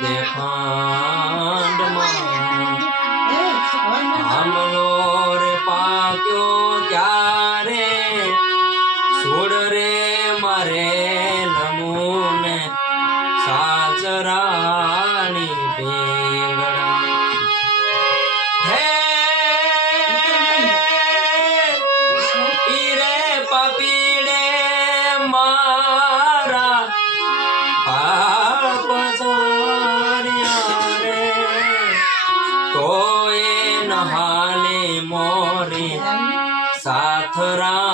તે ખંડમાં આમલો રે પાક્યો ત્યારે છોડ રે મારે નમૂને સાજરાણી ભેંગડા હે ઈરે પાપીડે મારા પાપ સોર્યા રે તો એ નહાલે મોરે સાથરા